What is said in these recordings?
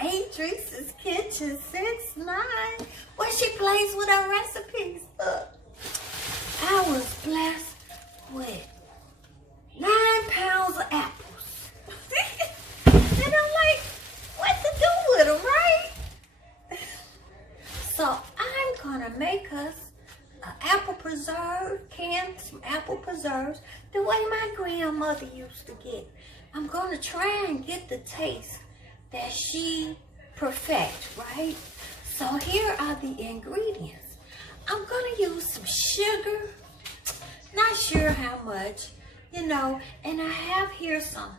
Adrice's Kitchen 6-9, where she plays with her recipes. I was blessed with 9 pounds of apples. And I'm like, what to do with them, right? So I'm gonna make us an apple preserve, some apple preserves, the way my grandmother used to get. I'm gonna try and get the taste that she perfects, right? So here are the ingredients. I'm gonna use some sugar, not sure how much, and I have here some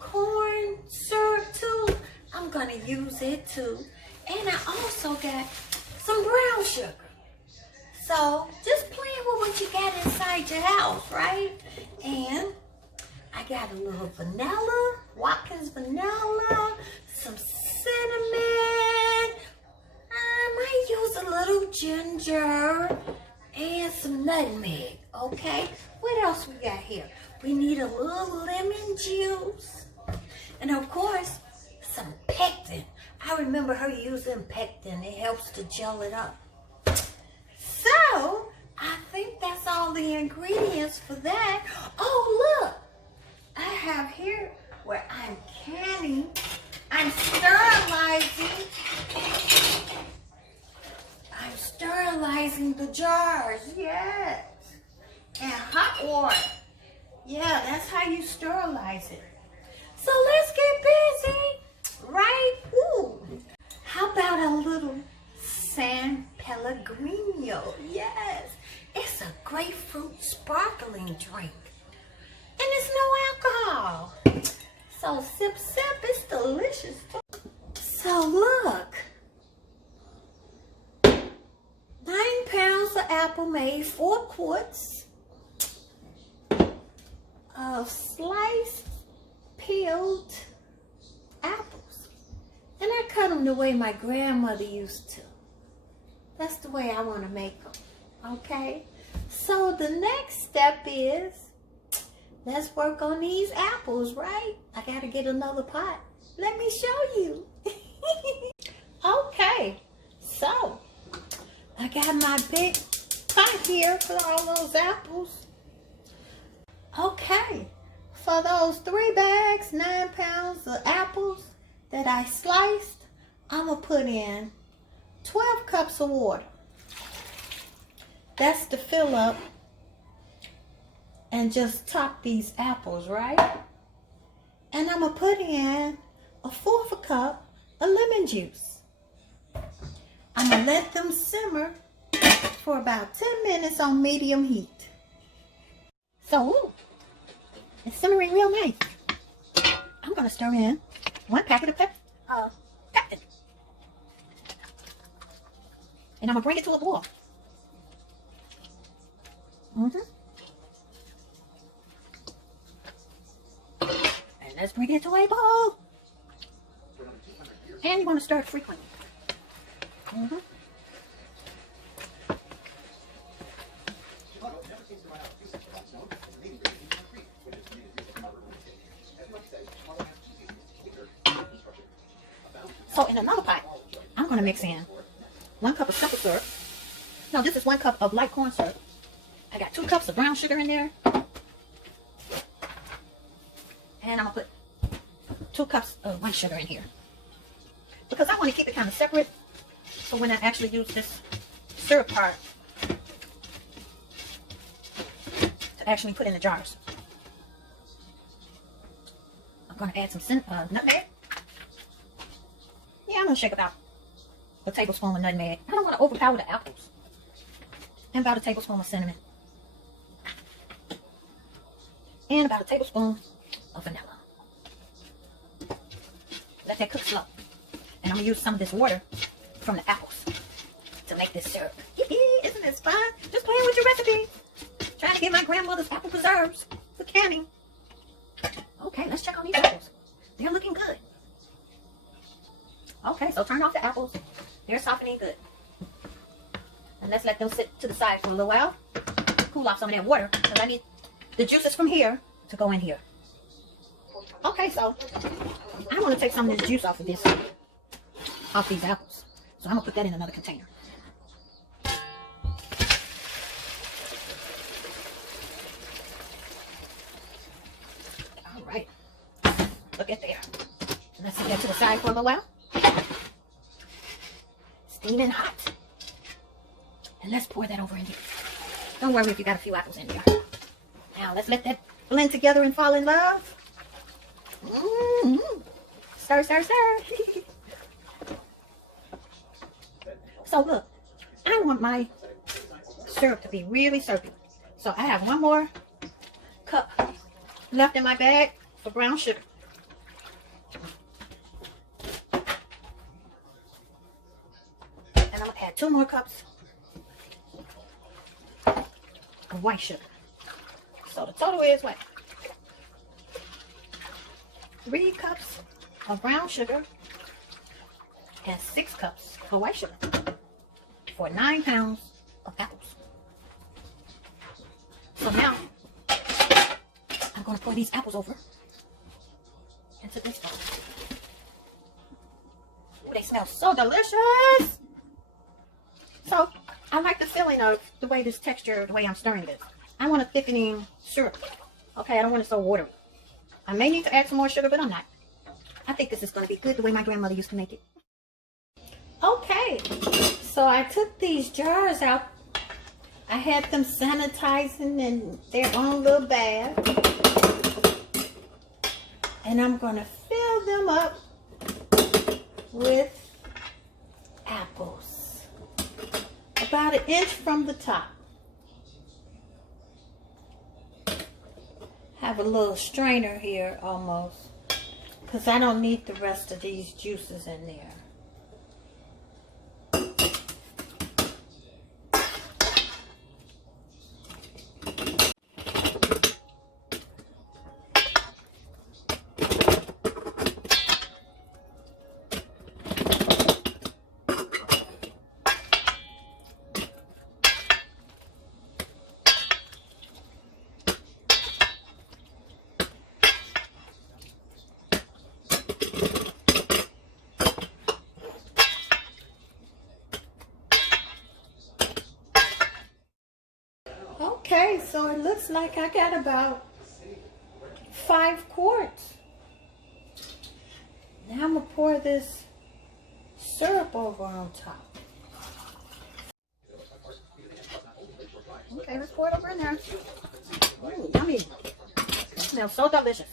corn syrup too. I'm gonna use it too. And I also got some brown sugar. So just playing with what you got inside your house, right? And I got a little vanilla, Watkins vanilla, some cinnamon. I might use a little ginger and some nutmeg, okay? What else we got here? We need a little lemon juice. And of course, some pectin. I remember her using pectin. It helps to gel it up. So, I think that's all the ingredients for that. Oh, look. I have here where I'm canning. I'm sterilizing. I'm sterilizing the jars. Yes. And hot water. Yeah, that's how you sterilize it. So let's get busy, right? Ooh. How about a little San Pellegrino? Yes, it's a grapefruit sparkling drink. And there's no alcohol. So sip, it's delicious. So look, 9 pounds of apple made 4 quarts of sliced peeled apples. And I cut them the way my grandmother used to. That's the way I want to make them, okay? So the next step is, let's work on these apples, right? I got to get another pot. Let me show you. Okay, so I got my big pot here for all those apples. Okay, for those 3 bags, 9 pounds of apples that I sliced, I'm going to put in 12 cups of water. That's to fill up and just top these apples, right? And I'm going to put in 1/4 cup of lemon juice. I'm going to let them simmer for about 10 minutes on medium heat. So, it's simmering real nice. I'm going to stir in 1 packet of Pectin. And I'm going to bring it to a boil. And let's bring it to a boil. And you want to stir it frequently. So in another pot, I'm going to mix in 1 cup of simple syrup. No, this is 1 cup of light corn syrup. I got 2 cups of brown sugar in there. And I'm going to put 2 cups of white sugar in here. Because I want to keep it kind of separate. So when I actually use this syrup part to actually put in the jars. I'm going to add some nutmeg. Yeah, I'm going to shake about a tablespoon of nutmeg. I don't want to overpower the apples. And about a tablespoon of cinnamon. And about a tablespoon of vanilla. Let that cook slow. And I'm going to use some of this water from the apples to make this syrup. Isn't this fun? Just playing with your recipe. Trying to get my grandmother's apple preserves for canning. Okay, let's check on these apples. They're looking good. Okay, so turn off the apples. They're softening good. And let's let them sit to the side for a little while. Cool off some of that water. Because I need the juices from here to go in here. Okay, so I want to take some of this juice off of this. off these apples. So I'm gonna put that in another container. All right, look at there. Let's set that to the side for a little while. Steaming hot. And let's pour that over in here. Don't worry if you got a few apples in there. Now let's let that blend together and fall in love. Stir, stir, stir. So look, I want my syrup to be really syrupy. So I have one more cup left in my bag for brown sugar. And I'm gonna add 2 more cups of white sugar. So the total is what? 3 cups of brown sugar and 6 cups of white sugar for 9 pounds of apples. So now I'm going to pour these apples over into this bowl. Ooh, they smell so delicious. So I like the feeling of the way this texture, the way I'm stirring this. I want a thickening syrup. Okay, I don't want it so watery. I may need to add some more sugar, but I'm not. I think this is going to be good the way my grandmother used to make it. Okay, so I took these jars out. I had them sanitizing in their own little bath. And I'm going to fill them up with apples. About 1 inch from the top. Have a little strainer here almost, because I don't need the rest of these juices in there. Okay, so it looks like I got about 5 quarts. Now I'm going to pour this syrup over on top. Okay, let's pour it over in there. Ooh, yummy. It smells so delicious.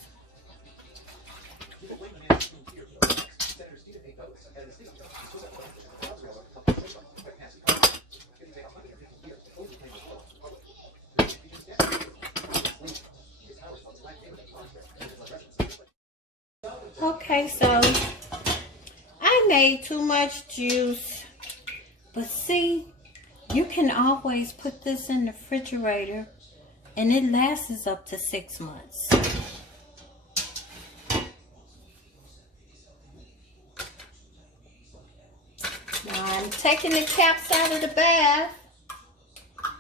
Okay, so I made too much juice, but see, you can always put this in the refrigerator and it lasts up to 6 months. Now I'm taking the caps out of the bath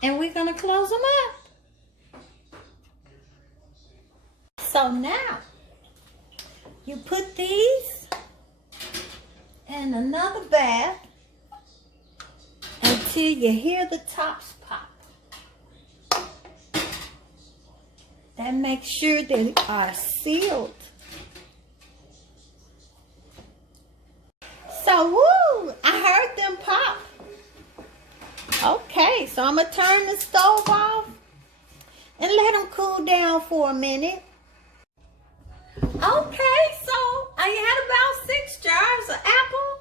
and we're going to close them up. So now, you put these in another bath until you hear the tops pop. That makes sure they are sealed. So, woo! I heard them pop. Okay, so I'm going to turn the stove off and let them cool down for a minute. Okay, so I had about 6 jars of apple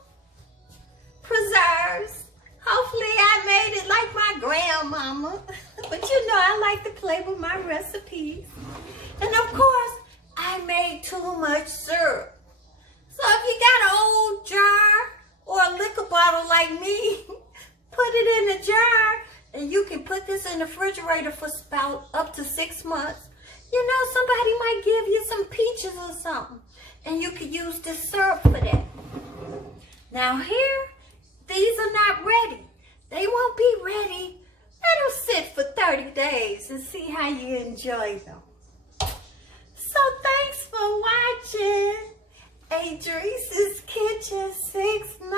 preserves. Hopefully I made it like my grandmama. But you know, I like to play with my recipes. And of course, I made too much syrup. So if you got an old jar or a liquor bottle like me, put it in a jar and you can put this in the refrigerator for about up to 6 months. You know, somebody might give you some peaches or something, and you could use this syrup for that. Now here, these are not ready. They won't be ready. Let them sit for 30 days and see how you enjoy them. So thanks for watching. A Idrisa's Kitchen 69,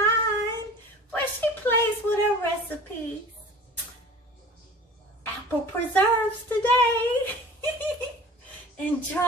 where she plays with her recipes. Apple preserves today. Enjoy.